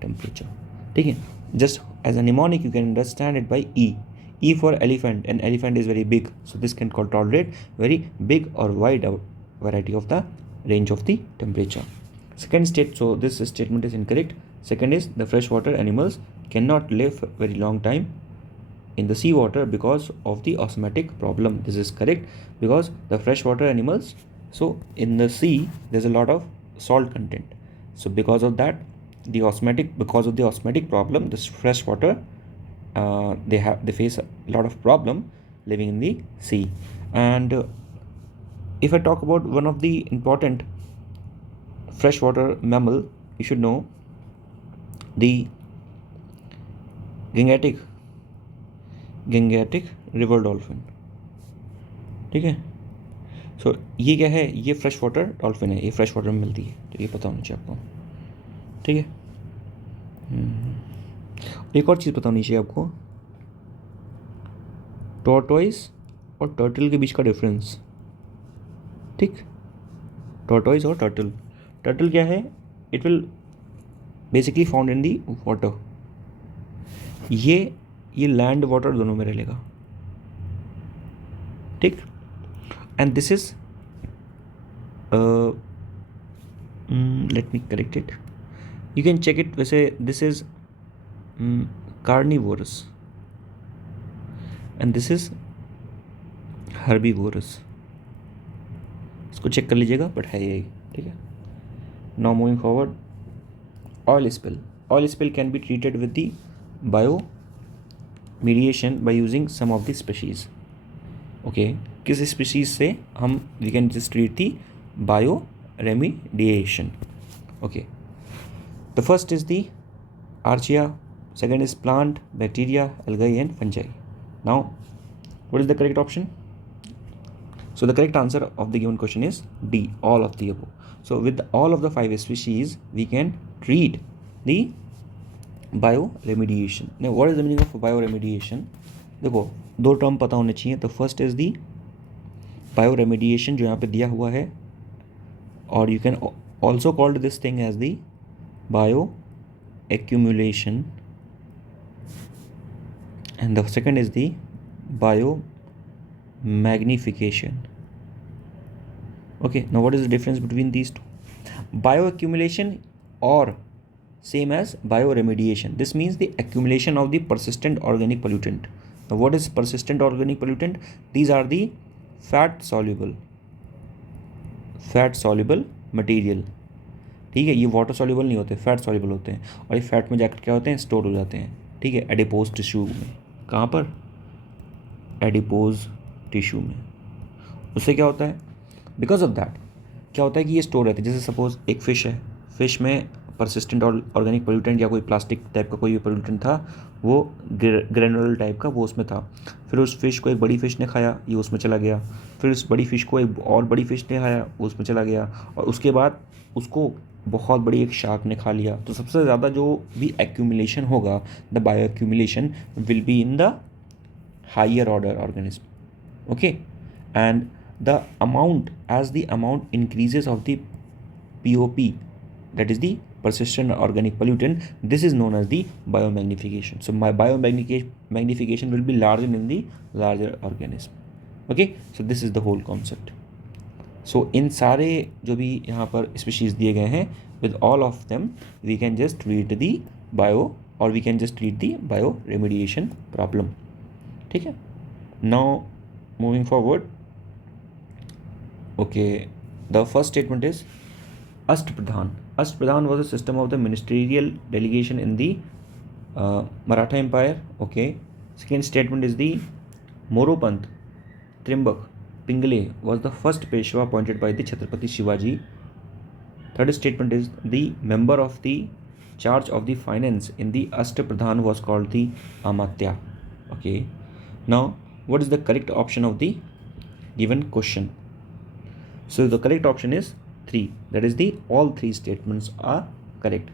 temperature. Okay, just as a mnemonic you can understand it by E. E for elephant, and elephant is very big, so this can tolerate very big or wide variety of the range of the temperature. Second state, so this statement is incorrect. Second is the freshwater animals cannot live for very long time in the seawater because of the osmotic problem. This is correct, because the freshwater animals, so in the sea there's a lot of salt content, so because of that because of the osmotic problem, this freshwater they face a lot of problem living in the sea. And if I talk about one of the important freshwater mammal, you should know the Gangetic river dolphin. ठीक है, सो ये क्या है? ये fresh water dolphin है, ये fresh water में मिलती है, तो ये पता होना चाहिए आपको. ठीक है, एक और चीज़ पता होनी चाहिए आपको, टॉर्टोइस और टर्टल के बीच का डिफरेंस. ठीक, टॉर्टोइस और टर्टल. टर्टल क्या है? It will basically found in the water. ये लैंड वाटर दोनों में रहेगा. ठीक, and this is let me correct it, you can check it. वैसे this is carnivorous and this is herbivorous. इसको चेक कर लीजिएगा, बट है यही. ठीक है, now moving forward, oil spill. Oil spill can be treated with the bio mediation by using some of the species. Okay, किस species से हम we can just treat the bio remediation. Okay, the first is the archaea, second is plant, bacteria, algae and fungi. Now what is the correct option? So the correct answer of the given question is D, all of the above. So with all of the 5 species we can treat the bioremediation. What is the meaning of bioremediation? देखो, दो term पता होने चाहिए. तो first is the bioremediation जो यहाँ पे दिया हुआ है, और you can also called this thing as the bioaccumulation, and the second is the biomagnification. Okay, now what is the difference between these two? Bioaccumulation और same as bioremediation. This means the accumulation of the persistent organic pollutant. Now what is persistent organic pollutant? These are the fat soluble material. ठीक है, ये water soluble नहीं होते, fat soluble होते हैं, और ये फैट में जाकर क्या होते हैं? स्टोर हो जाते हैं. ठीक है, एडिपोज टिश्यू में. कहाँ पर? एडिपोज टिश्यू में. उससे क्या होता है? बिकॉज ऑफ दैट क्या होता है कि ये स्टोर रहते हैं. जैसे सपोज एक फिश है, फिश में परसिस्टेंट और ऑर्गेनिक पोल्यूटेंट या कोई प्लास्टिक टाइप का कोई भी पोल्यूटेंट था, वो ग्रेनुलर टाइप का वो उसमें था. फिर उस फिश को एक बड़ी फिश ने खाया, ये उसमें चला गया. फिर उस बड़ी फिश को एक और बड़ी फिश ने खाया, वो उसमें चला गया. और उसके बाद उसको बहुत बड़ी एक शार्क ने खा लिया. तो सबसे ज़्यादा जो भी एक्यूमुलेशन होगा, the bioaccumulation will be in the higher order organism. Okay, and the amount, as the amount increases of the POP, that is the persistent organic pollutant, this is known as the biomagnification. So my biomagnification will be larger in the larger organism. Okay, so this is the whole concept. So इन सारे जो भी यहाँ पर species दिए गए हैं, with all of them we can just treat the bio, or we can just treat the bioremediation problem. ठीक है, now moving forward. Okay, the first statement is Ashtapradhan. Ashtapradhan was a system of the ministerial delegation in the Maratha Empire. Okay. Second statement is the Moropant Trimbak Pingle was the first Peshwa appointed by the Chhatrapati Shivaji. Third statement is the member of the charge of the finance in the Ashtapradhan was called the Amatya. Okay. Now what is the correct option of the given question? So the correct option is 3, that is the all 3 statements are correct.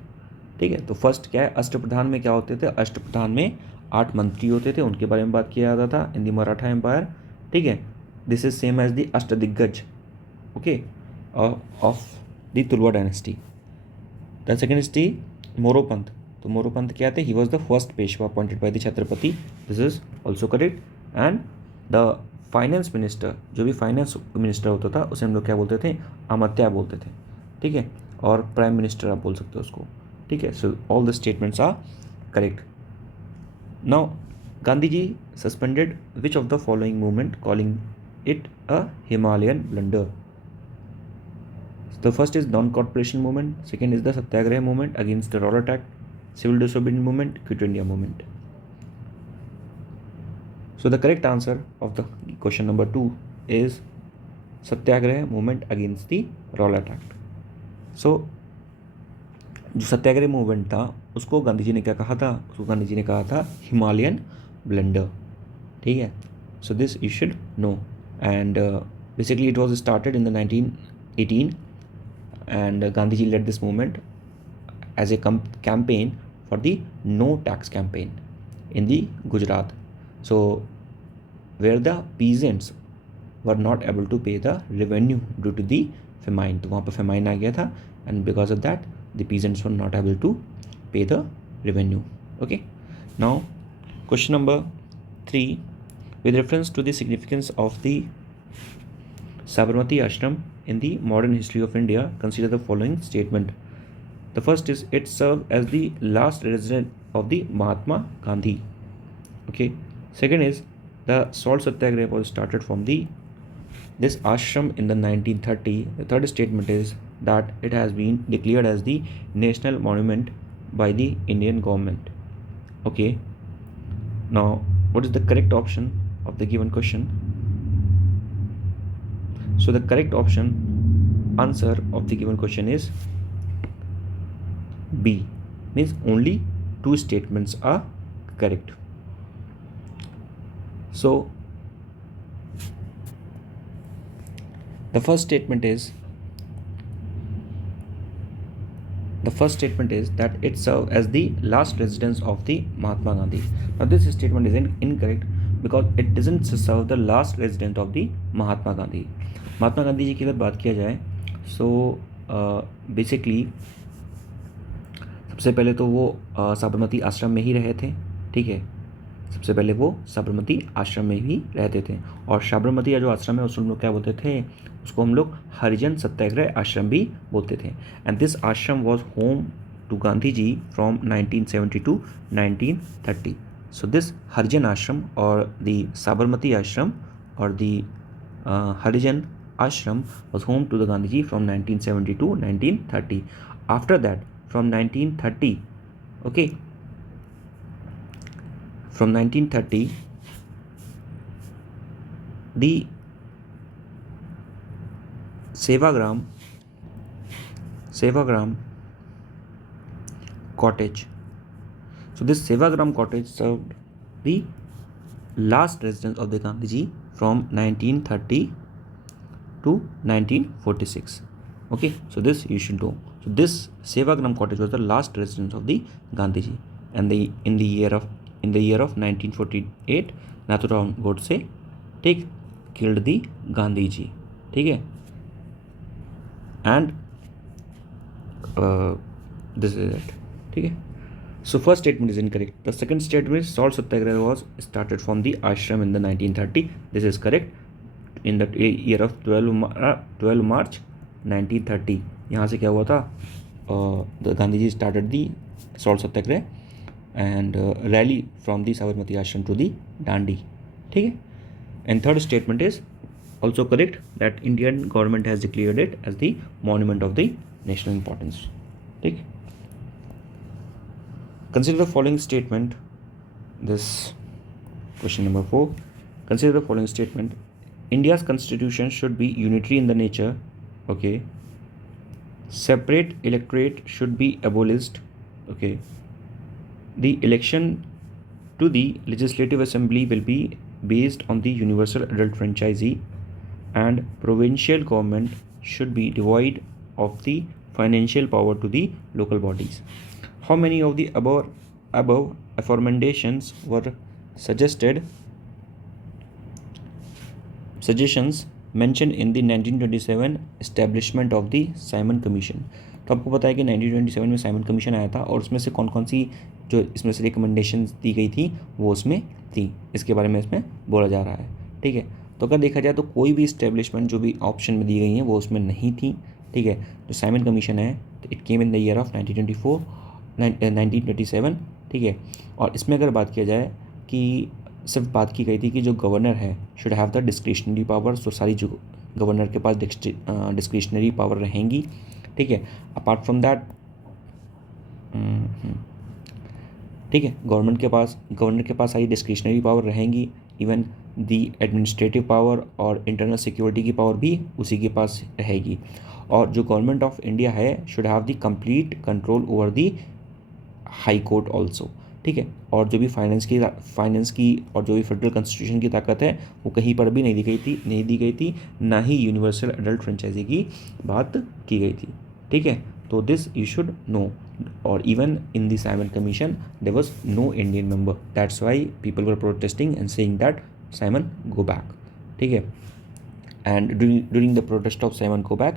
ठीक है, तो first क्या है, अष्टप्रधान में क्या होते थे, अष्टप्रधान में 8 मंत्री होते थे, उनके बारे में बात किया जाता था इन दी मराठा एम्पायर. ठीक है, this is same as the Ashtadiggaj, okay, of the Tuluva dynasty. The second is the Moropant. तो मोरोपंथ क्या थे, he was the first Peshwa appointed by the Chhatrapati, this is also correct. And the finance minister, जो भी फाइनेंस मिनिस्टर होता था उसे हम लोग क्या बोलते थे, अमात्या बोलते थे. ठीक है, और प्राइम मिनिस्टर आप बोल सकते हो उसको. ठीक है, so all the statements are correct. Now Gandhi ji suspended which of the following movement calling it a Himalayan blunder? The first is non-cooperation movement, second is the Satyagraha movement against the Roller Act, civil disobedience movement, Quit India movement. So the correct answer of the question number 2 is Satyagraha movement against the Roller Act. So जो सत्याग्रह movement था उसको गांधी जी ने क्या कहा था, उसको गांधी जी ने कहा था हिमालयन ब्लंडर. ठीक है, so this you should know. And basically it was started in the 1918 and Gandhiji led this movement as a campaign for the no tax campaign in the Gujarat, so where the peasants were not able to pay the revenue due to the famine. तो वहाँ पर famine आ गया था and because of that the peasants were not able to pay the revenue. Okay, now question number 3, with reference to the significance of the Sabarmati Ashram in the modern history of India, consider the following statement. The first is it served as the last residence of the Mahatma Gandhi. Okay. Second is the salt satyagraha was started from this ashram in the 1930. The third statement is that it has been declared as the national monument by the Indian government. Okay. Now, what is the correct option of the given question? So the correct answer of the given question is B, means only 2 statements are correct. So the first statement is that it served as the last residence of the Mahatma Gandhi. Now this statement is incorrect because it doesn't serve the last residence of the Mahatma Gandhi. Mahatma Gandhi ji की अगर बात किया जाए so basically सबसे पहले तो वो साबरमती आश्रम में ही रहे थे. ठीक है, सबसे पहले वो साबरमती आश्रम में ही रहते थे और साबरमती जो आश्रम है उसको हम लोग क्या बोलते थे, उसको हम लोग हरिजन सत्याग्रह आश्रम भी बोलते थे. And this ashram was home to Gandhi ji from 1970 to 1930. So this Harijan ashram और द साबरमती आश्रम और the Harijan ashram was home to the Gandhiji from 1970 to 1930. After that, from 1930, okay, from 1930, the Sevagram cottage. So this Sevagram cottage served the last residence of the Gandhiji from 1930 to 1946. Okay, so this you should know. So this Sevagram cottage was the last residence of the Gandhiji, and in the year of 1948 Nathuram Godse killed the Gandhiji. ठीक है, and this is it. ठीक है, so first statement is incorrect. The second statement is salt satyagraha was started from the ashram in the 1930. This is correct. In the year of 12 March 1930 यहाँ से क्या हुआ था, the Gandhiji started the salt satyagraha and rally from the Sabarmati ashram to the Dandi. ठीक है, and third statement is also correct that Indian government has declared it as the monument of the national importance. ठीक, consider the following statement. This question number 4. Consider the following statement. India's constitution should be unitary in the nature. Okay. Separate electorate should be abolished. Okay. The election to the legislative assembly will be based on the universal adult franchisee, and provincial government should be devoid of the financial power to the local bodies. How many of the above aforementions were suggestions mentioned in the 1927 establishment of the Simon commission? तो आपको पता है कि 1927 में Simon commission आया था और उसमें से कौन कौन सी जो इसमें से रिकमेंडेशंस दी गई थी वो उसमें थी, इसके बारे में इसमें बोला जा रहा है। ठीक है, तो अगर देखा जाए तो कोई भी इस्टेब्लिशमेंट जो भी ऑप्शन में दी गई हैं वो उसमें नहीं थी। ठीक है, जो साइमन कमीशन है तो it came in the year of 1927। ठीक है, और इसमें अगर बात किया जाए कि सिर्फ बात की गई थी कि जो गवर्नर है should have the discretionary power, तो सारी जो गवर्नर के पास डिस्क्रिशनरी पावर रहेंगी। ठीक है, अपार्ट फ्रॉम दैट ठीक है, गवर्नर के पास सारी डिस्क्रिशनरी पावर रहेंगी। इवन दी एडमिनिस्ट्रेटिव पावर और इंटरनल सिक्योरिटी की पावर भी उसी के पास रहेगी। और जो गवर्नमेंट ऑफ इंडिया है should have the complete control over the high court also. ठीक है, और जो भी फाइनेंस की और जो भी फेडरल कॉन्स्टिट्यूशन की ताकत है वो कहीं पर भी नहीं दी गई थी, ना ही यूनिवर्सल एडल्ट फ्रेंचाइजी की बात की गई थी। ठीक है, तो दिस यू शुड नो। और even in the Simon commission there was no Indian member, that's why people were protesting and saying that Simon go back. ठीक है, and during the protest of Simon go back,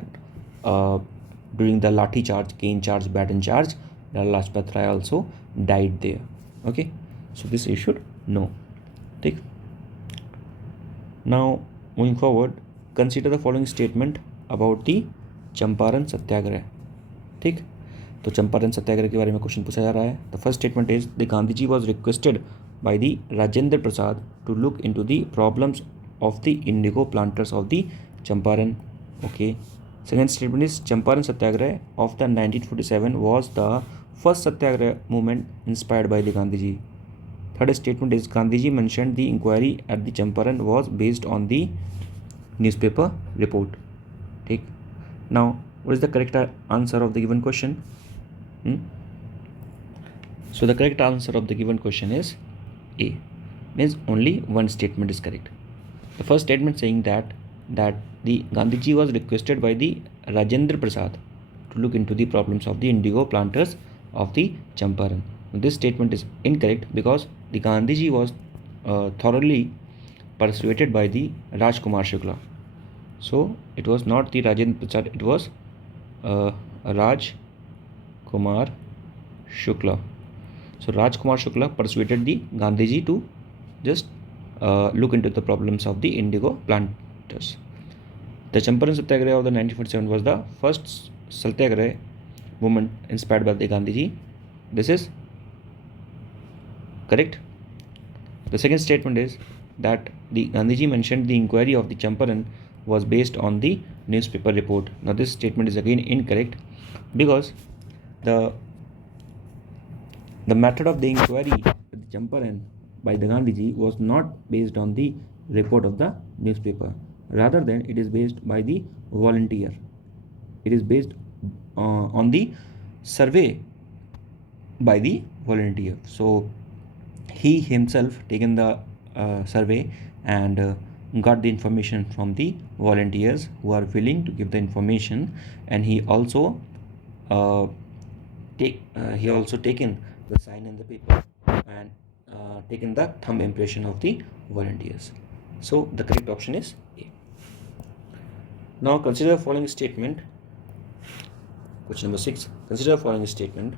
during the lathi charge, cane charge, baton charge, Lala Lajpat Rai also died there. Okay, so this you should know. ठीक, now moving forward, consider the following statement about the Champaran satyagraha. ठीक, तो चंपारण सत्याग्रह के बारे में question पूछा जा रहा है। The first statement is the Gandhi ji was requested by the Rajendra Prasad to look into the problems of the indigo planters of the Champaran. Okay, second statement is Champaran Satyagraha of the 1947 was the first Satyagraha movement inspired by the Gandhiji. Third statement is Gandhiji mentioned the inquiry at the Champaran was based on the newspaper report. ठीक, now what is the correct answer of the given question? So the correct answer of the given question is A, means only one statement is correct. The first statement saying that the Gandhiji was requested by the Rajendra Prasad to look into the problems of the indigo planters of the Champaran. This statement is incorrect because the Gandhiji was thoroughly persuaded by the Rajkumar Shukla. So it was not the Rajendra Prasad, it was Rajkumar Shukla. So Rajkumar Shukla persuaded the Gandhiji to just look into the problems of the indigo planters. The Champaran Satyagraha of the 1947 was the first Satyagraha movement inspired by the Gandhiji. This is correct. The second statement is that the Gandhiji mentioned the inquiry of the Champaran was based on the newspaper report. Now this statement is again incorrect because the method of the inquiry at the Champaran by the Gandhiji was not based on the report of the newspaper. Rather than it is based by the volunteer. It is based on the survey by the volunteer. So he himself taken the survey and got the information from the volunteers who are willing to give the information, and he also taken the sign in the paper and taken the thumb impression of the volunteers. So the correct option is A. Now consider the following statement. Question number 6. Consider the following statement.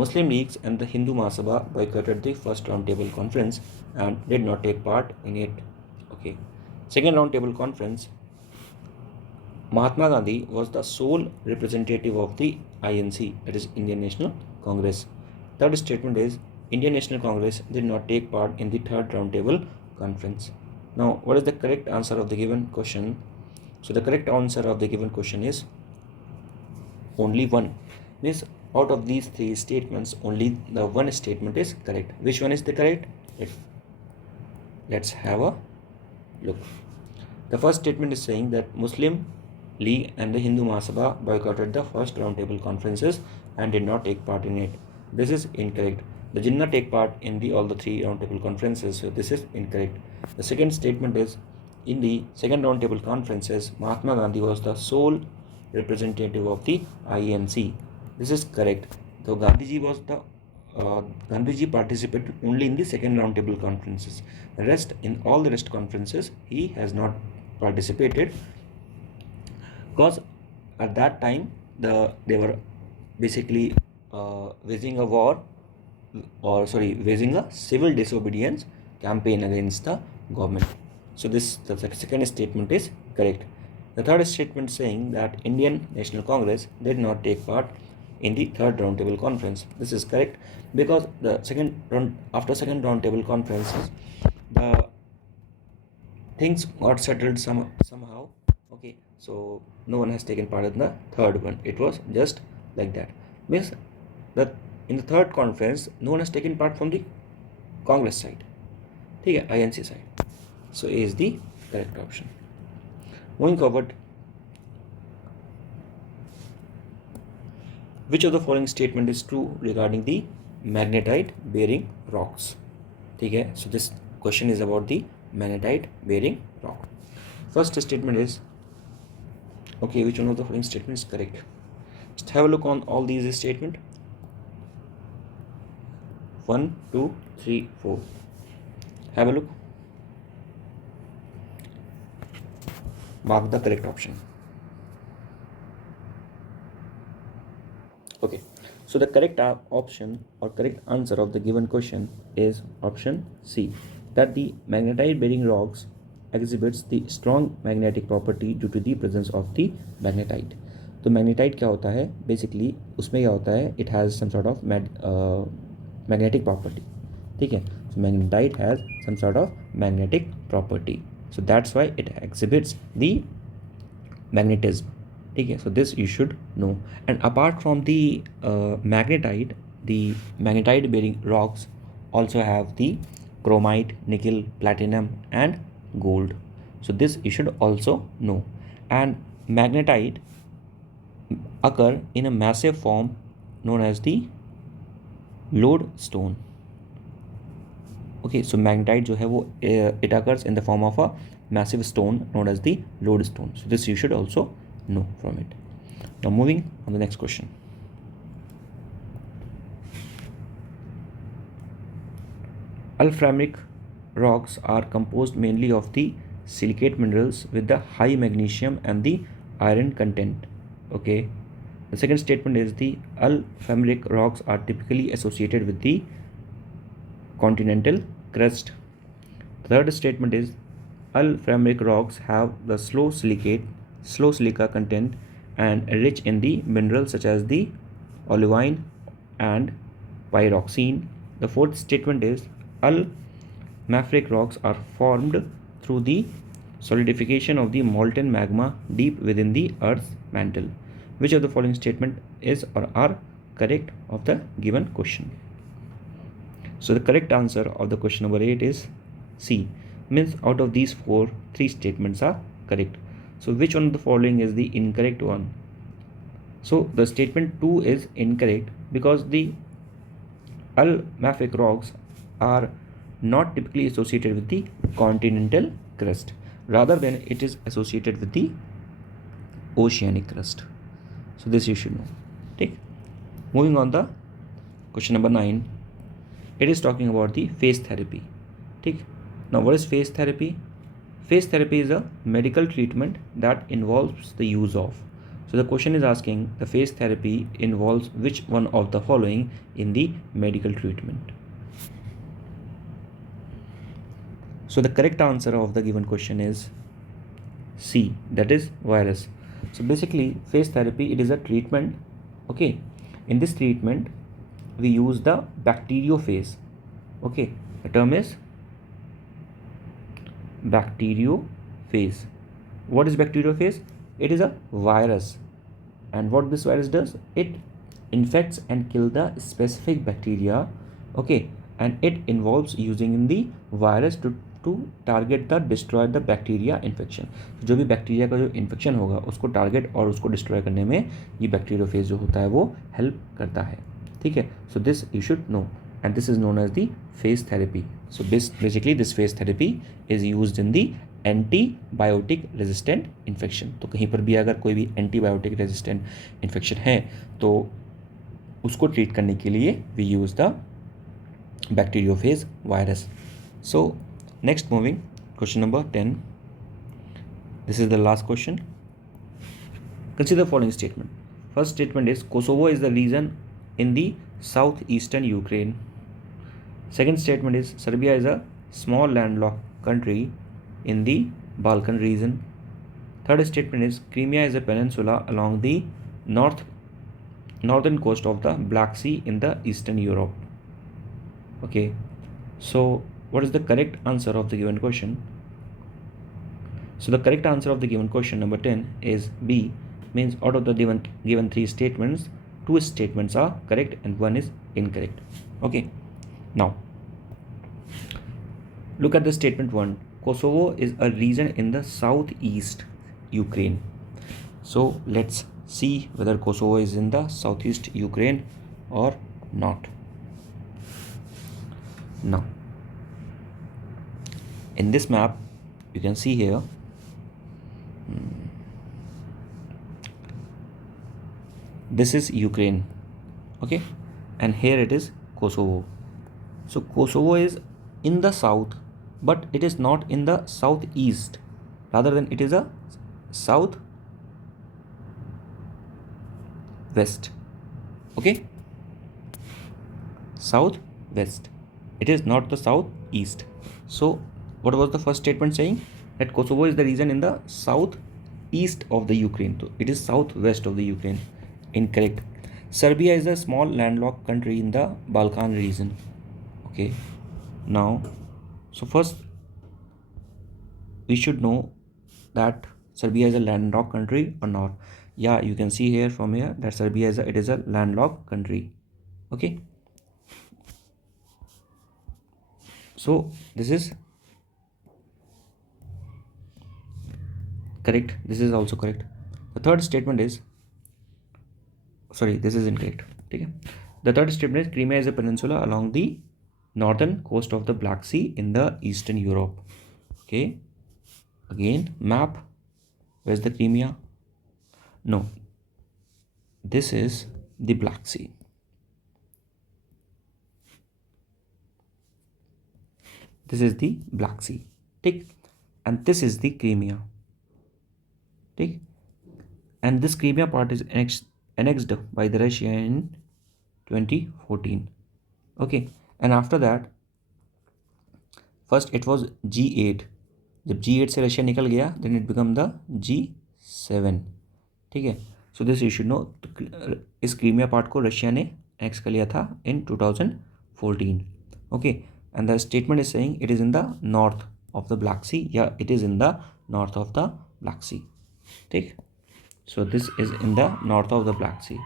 Muslim Leagues and the Hindu Mahasabha boycotted the first roundtable conference and did not take part in it. Okay. Second roundtable conference, Mahatma Gandhi was the sole representative of the INC, that is Indian National Congress. Third statement is Indian National Congress did not take part in the third roundtable conference. Now, what is the correct answer of the given question? So the correct answer of the given question is only one. Means out of these three statements, only the one statement is correct. Which one is the correct? Let's have a look. The first statement is saying that Muslim League and the Hindu Mahasabha boycotted the first roundtable conferences and did not take part in it. This is incorrect They did not take part in all the 3 roundtable conferences, so this is incorrect. The second statement is, in the second roundtable conferences, Mahatma Gandhi was the sole representative of the INC. This is correct. So Gandhiji participated only in the second roundtable conferences. In all the rest conferences, he has not participated, because at that time they were basically waging a civil disobedience campaign against the government. So the second statement is correct. The third statement saying that Indian National Congress did not take part in the third roundtable conference. This is correct, because after second roundtable conferences, the things got settled somehow. Okay, so no one has taken part in the third one. It was just like that. Means that in the third conference, no one has taken part from the Congress side. Okay, INC side. So A is the correct option. Moving forward, which of the following statement is true regarding the magnetite bearing rocks? Okay, so this question is about the magnetite bearing rock. First statement is, okay, which one of the following statement is correct? Just have a look on all these statements. 1, 2, 3, 4. Have a look. Mark the correct option. Okay, so the correct option or correct answer of the given question is option C, that the magnetite bearing rocks exhibits the strong magnetic property due to the presence of the magnetite. तो magnetite क्या होता है? Basically उसमें क्या होता है? It has some sort of magnetic property. ठीक है, so magnetite has some sort of magnetic property, so that's why it exhibits the magnetism. ठीक है, so this you should know. And apart from the magnetite bearing rocks also have the chromite, nickel, platinum and gold. So this you should also know. And magnetite occur in a massive form known as the lodestone. Okay, so magnetite जो है वो it occurs in the form of a massive stone known as the lodestone. So this you should also know from it. Now moving on the next question. Ulframic rocks are composed mainly of the silicate minerals with the high magnesium and the iron content. Okay, the second statement is the ulframic rocks are typically associated with the continental crust. The third statement is ulframic rocks have the slow silica content and rich in the minerals such as the olivine and pyroxene. The fourth statement is ulframic rocks are formed through the solidification of the molten magma deep within the Earth's mantle. Which of the following statement is or are correct of the given question? So the correct answer of the question number 8 is C. Means out of these 3 statements are correct. So which one of the following is the incorrect one? So the statement 2 is incorrect because the ulframic rocks are not typically associated with the continental crust, rather than it is associated with the oceanic crust. So this you should know. Okay. Moving on the question number 9, it is talking about the phase therapy. Okay. Now what is phase therapy? Phase therapy is a medical treatment that involves the use of. So the question is asking the phase therapy involves which one of the following in the medical treatment? So the correct answer of the given question is C, that is virus. So basically phase therapy, it is a treatment. Okay, in this treatment we use the bacteriophage. Okay, the term is bacteriophage. What is bacteriophage? It is a virus, and what this virus does, it infects and kill the specific bacteria. Okay, and it involves using in the virus to target the destroy the bacteria infection. जो भी bacteria का जो infection होगा उसको target और उसको destroy करने में ये बैक्टीरियोफेज जो होता है वो हेल्प करता है. ठीक है, so this you should no. and this is known as the phase therapy. So basically this phase therapy is used in the antibiotic resistant infection. तो कहीं पर भी अगर कोई भी एंटीबायोटिक रेजिस्टेंट इन्फेक्शन है तो उसको ट्रीट करने के लिए we use the bacteriophage virus. So next moving question number 10. This is the last question. Consider following statement. First statement is Kosovo is the region in the southeastern Ukraine. Second statement is Serbia is a small landlocked country in the Balkan region. Third statement is Crimea is a peninsula along the northern coast of the Black Sea in the Eastern Europe. Okay, so what is the correct answer of the given question? So the correct answer of the given question number 10 is B, means out of the given three statements, 2 statements are correct and 1 is incorrect. Okay, now look at the statement 1. Kosovo is a region in the southeast Ukraine. So let's see whether Kosovo is in the southeast Ukraine or not. Now in this map you can see here this is Ukraine, okay, and here it is Kosovo. So Kosovo is in the south, but it is not in the southeast, rather than it is a southwest. Okay, southwest, it is not the southeast. So what was the first statement saying? That Kosovo is the region in the southeast of the Ukraine. So it is southwest of the Ukraine. Incorrect. Serbia is a small landlocked country in the Balkan region. Okay, now so first we should know that Serbia is a landlocked country or not. Yeah, you can see here from here that Serbia is a landlocked country. Okay, so this is correct. This is also correct. The third statement is, sorry, this is incorrect. Okay, the third statement is Crimea is a peninsula along the northern coast of the Black Sea in the Eastern Europe. Okay, again map, where's the Crimea? No, this is the Black Sea. This is the Black Sea. Take, and this is the Crimea. Take, and this Crimea part is annexed by the Russia in 2014. Okay, and after that first it was G8. जब G8 से Russia निकल गया then it become the G7. ठीक है, so this you should know. इस Crimea part को Russia ने annex कर लिया था in 2014. Okay, and the statement is saying it is in the north of the Black Sea. Yeah, it is in the north of the Black Sea. ठीक, so this is in the north of the Black Sea.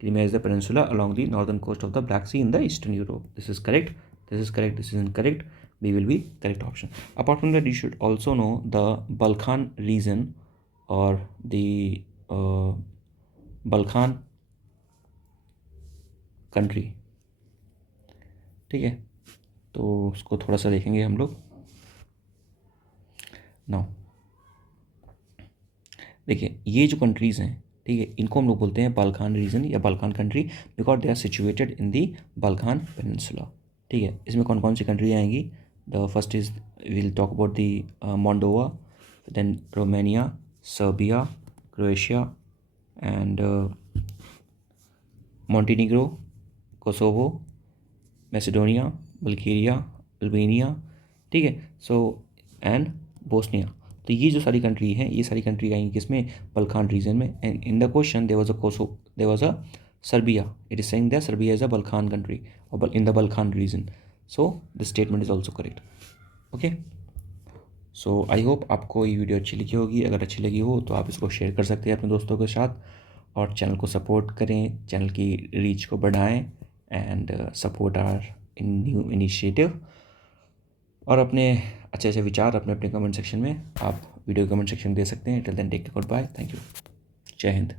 Crimea is the peninsula along the northern coast of the Black Sea in the Eastern Europe. This is correct. This is correct. This is incorrect. B will be correct option. Apart from that, you should also know the Balkan region or the Balkan country. ठीक है, तो उसको थोड़ा सा देखेंगे हम लोग. Now देखिए, ये जो कंट्रीज़ हैं, ठीक है, इनको हम लोग बोलते हैं बाल्कान रीजन या Balkan country, because they are situated in the Balkan peninsula. ठीक है, इसमें कौन कौन सी कंट्री आएंगी? The first is will talk about the Moldova, then Romania, Serbia, Croatia and Montenegro, Kosovo, Macedonia, Bulgaria, Albania. ठीक है, सो एंड बोस्निया. तो ये जो सारी कंट्री हैं, ये सारी कंट्री आएंगी किसमें? बल्कान रीजन में. And in the question there was a Serbia. It is saying that Serbia is a Balkan country और in the Balkan region. So the statement is also correct. Okay, so I hope आपको ये video अच्छी लगी होगी. अगर अच्छी लगी हो तो आप इसको शेयर कर सकते हैं अपने दोस्तों के साथ और चैनल को सपोर्ट करें, चैनल की रीच को बढ़ाएं and support our in new initiative. और अपने अच्छे अच्छे विचार अपने कमेंट सेक्शन में आप वीडियो कमेंट सेक्शन दे सकते हैं. Till then take care, good bye, thank you, जय हिंद.